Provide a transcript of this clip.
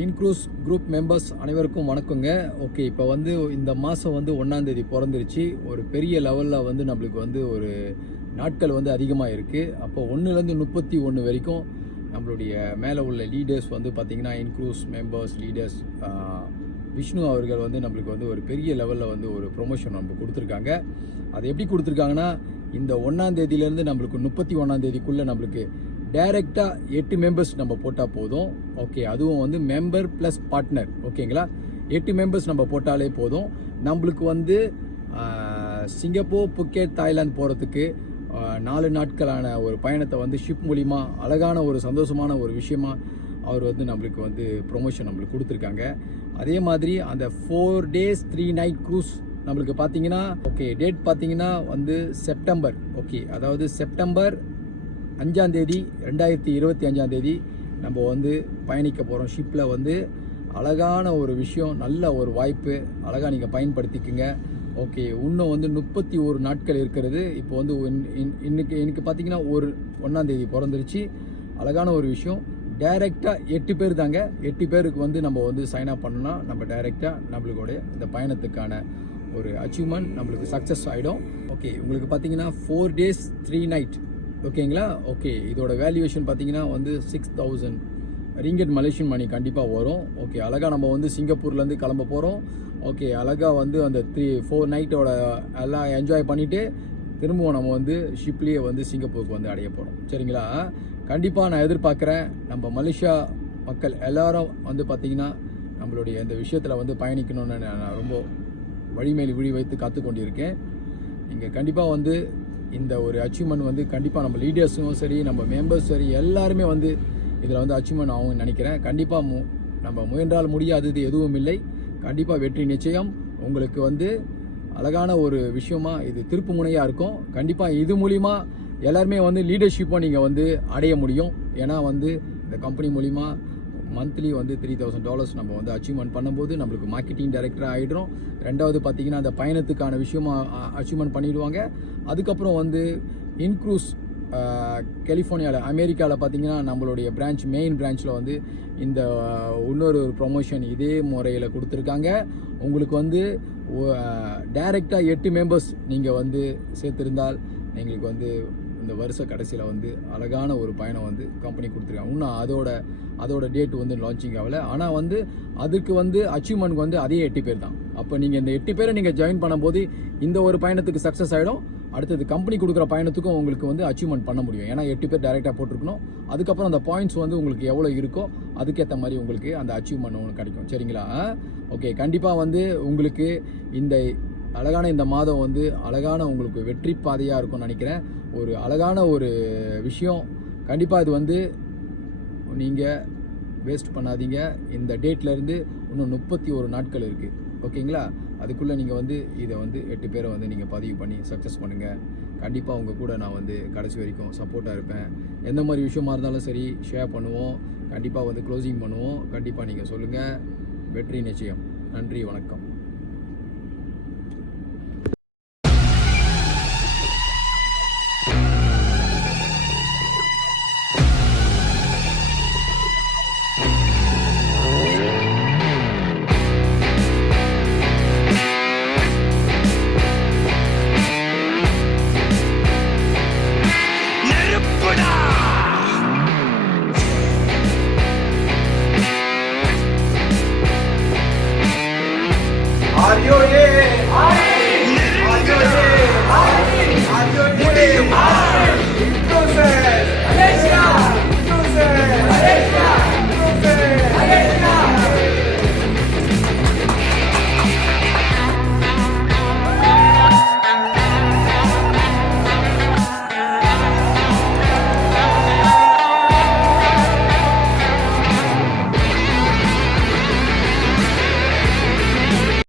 இன்க்ரூஸ் group members அனைவருக்கும் வணக்கங்க. Okay, இப்போ வந்து இந்த மாதம் வந்து 1ஆம் தேதி பிறந்துருச்சு. ஒரு பெரிய லெவலில் வந்து நம்மளுக்கு வந்து ஒரு நாட்கள் வந்து அதிகமாக இருக்குது. அப்போ 1லேருந்து 31 வரைக்கும் நம்மளுடைய மேலே உள்ள லீடர்ஸ் வந்து பார்த்திங்கன்னா இன்க்ரூஸ் மெம்பர்ஸ் லீடர்ஸ் விஷ்ணு அவர்கள் வந்து நம்மளுக்கு வந்து ஒரு பெரிய லெவலில் வந்து ஒரு ப்ரொமோஷன் நம்ம கொடுத்துருக்காங்க. அது எப்படி கொடுத்துருக்காங்கன்னா, இந்த 1ஆம் தேதியிலேருந்து நம்மளுக்கு 31ஆம் தேதிக்குள்ளே நம்மளுக்கு டைரெக்டாக 8 மெம்பர்ஸ் நம்ம போட்டால் போதும். ஓகே, அதுவும் வந்து மெம்பர் ப்ளஸ் பார்ட்னர். ஓகேங்களா, 8 மெம்பர்ஸ் நம்ம போட்டாலே போதும். நம்மளுக்கு வந்து சிங்கப்பூர், புக்கெட், தாய்லாந்து போகிறதுக்கு 4 நாட்களான ஒரு பயணத்தை வந்து ஷிப் மூலிமா அழகான ஒரு சந்தோஷமான ஒரு விஷயமா அவர் வந்து நம்மளுக்கு வந்து ப்ரொமோஷன் நம்மளுக்கு கொடுத்துருக்காங்க. அதே மாதிரி அந்த 4 days 3 night க்ரூஸ் நம்மளுக்கு பார்த்தீங்கன்னா, ஓகே, டேட் பார்த்தீங்கன்னா வந்து செப்டம்பர். ஓகே, அதாவது செப்டம்பர் 5ஆம் தேதி 2025ஆம் தேதி நம்ம வந்து பயணிக்க போகிறோம் ஷிப்பில். வந்து அழகான ஒரு விஷயம், நல்ல ஒரு வாய்ப்பு, அழகாக நீங்கள் பயன்படுத்திக்குங்க. ஓகே, இன்னும் வந்து 31 நாட்கள் இருக்கிறது. இப்போ வந்து இன்னைக்கு பார்த்தீங்கன்னா 1ஆம் தேதி பிறந்துருச்சு. அழகான ஒரு விஷயம். டைரெக்டாக 8 பேர் தாங்க. 8 பேருக்கு வந்து நம்ம வந்து சைன் அப் பண்ணோன்னா நம்ம டைரெக்டாக நம்மளுடைய இந்த பயணத்துக்கான ஒரு அச்சீவ்மெண்ட் நம்மளுக்கு சக்ஸஸ் ஆகிடும். ஓகே, உங்களுக்கு பார்த்தீங்கன்னா 4 days 3 night. ஓகேங்களா. ஓகே, இதோட வேல்யூவேஷன் பார்த்தீங்கன்னா வந்து 6000 ரிங்கெட் மலேசியன் மணி கண்டிப்பாக வரும். ஓகே, அழகாக நம்ம வந்து சிங்கப்பூர்லேருந்து கிளம்ப போகிறோம். ஓகே, அழகாக வந்து அந்த 4 நைட்டோட எல்லாம் என்ஜாய் பண்ணிவிட்டு திரும்பவும் நம்ம வந்து ஷிப்லேயே வந்து சிங்கப்பூருக்கு வந்து அடைய போகிறோம். சரிங்களா. கண்டிப்பாக நான் எதிர்பார்க்குறேன் நம்ம மலேசியா மக்கள் எல்லாரும் வந்து பார்த்திங்கன்னா நம்மளுடைய இந்த விஷயத்தில் வந்து பயணிக்கணும்னு நான் ரொம்ப வழிமேல் விழி வைத்து காத்துக்கொண்டிருக்கேன். நீங்கள் கண்டிப்பாக வந்து இந்த ஒரு அச்சீவ்மெண்ட் வந்து கண்டிப்பாக நம்ம லீடர்ஸும் சரி, நம்ம மெம்பர்ஸ் சரி, எல்லாருமே வந்து இதில் வந்து அச்சீவ்மெண்ட் ஆகும்னு நினைக்கிறேன். கண்டிப்பாக நம்ம முயன்றால் முடியாதது எதுவும் இல்லை. கண்டிப்பாக வெற்றி நிச்சயம். உங்களுக்கு வந்து அழகான ஒரு விஷயமா இது திருப்பு முனையாக இருக்கும். கண்டிப்பாக இது மூலிமா எல்லாருமே வந்து லீடர்ஷிப்பை நீங்கள் வந்து அடைய முடியும். ஏன்னா வந்து இந்த கம்பெனி மூலிமா மந்த்லி வந்து $3000 நம்ம வந்து அச்சீவ்மெண்ட் பண்ணும்போது நம்மளுக்கு மார்க்கெட்டிங் டைரக்டராக ஆகிடும். ரெண்டாவது பார்த்தீங்கன்னா அந்த பயணத்துக்கான விஷயமா அச்சீவ்மெண்ட் பண்ணிவிடுவாங்க. அதுக்கப்புறம் வந்து இன்க்ரூஸ் கலிஃபோர்னியாவில், அமெரிக்காவில் பார்த்தீங்கன்னா நம்மளுடைய மெயின் பிரான்ச்சில் வந்து இந்த இன்னொரு ப்ரொமோஷன் இதே முறையில் கொடுத்துருக்காங்க. உங்களுக்கு வந்து டைரெக்டாக 8 மெம்பர்ஸ் நீங்கள் வந்து சேர்த்துருந்தால் எங்களுக்கு வந்து இந்த வருஷ கடைசியில் வந்து அழகான ஒரு பயணம் வந்து கம்பெனி கொடுத்துருக்காங்க. இன்னும் அதோட டேட் வந்து லான்ச்சிங் ஆகலை. ஆனால் வந்து அதுக்கு வந்து அச்சீவ்மெண்ட்க்கு வந்து அதே 8 பேர் தான். அப்போ நீங்கள் இந்த 8 பேரை நீங்கள் ஜாயின் பண்ணும்போது இந்த ஒரு பயணத்துக்கு சக்ஸஸ் ஆகிடும். அடுத்தது கம்பெனி கொடுக்குற பயணத்துக்கும் உங்களுக்கு வந்து அச்சீவ்மெண்ட் பண்ண முடியும். ஏன்னா 8 பேர் டைரெக்டாக போட்டிருக்கணும். அதுக்கப்புறம் அந்த பாயிண்ட்ஸ் வந்து உங்களுக்கு எவ்வளோ இருக்கோ அதுக்கேற்ற மாதிரி உங்களுக்கு அந்த அச்சீவ்மெண்ட் உங்களுக்கு கிடைக்கும். சரிங்களா. ஓகே, கண்டிப்பாக வந்து உங்களுக்கு இந்த அழகான இந்த மாதம் வந்து அழகான உங்களுக்கு வெற்றி பாதையாக இருக்கும்னு நினைக்கிறேன். ஒரு அழகான ஒரு விஷயம். கண்டிப்பாக இது வந்து நீங்கள் வேஸ்ட் பண்ணாதீங்க. இந்த டேட்லேருந்து இன்னும் 31 நாட்கள் இருக்குது. ஓகேங்களா. அதுக்குள்ளே நீங்கள் வந்து இதை வந்து 8 பேரை வந்து நீங்கள் பதிவு பண்ணி சக்ஸஸ் பண்ணுங்கள். கண்டிப்பாக உங்கள் கூட நான் வந்து கடைசி வரைக்கும் சப்போர்ட்டாக இருப்பேன். எந்த மாதிரி விஷயமா இருந்தாலும் சரி ஷேர் பண்ணுவோம். கண்டிப்பாக வந்து க்ளோசிங் பண்ணுவோம். கண்டிப்பாக நீங்கள் சொல்லுங்கள். வெற்றி நிச்சயம். நன்றி, வணக்கம்.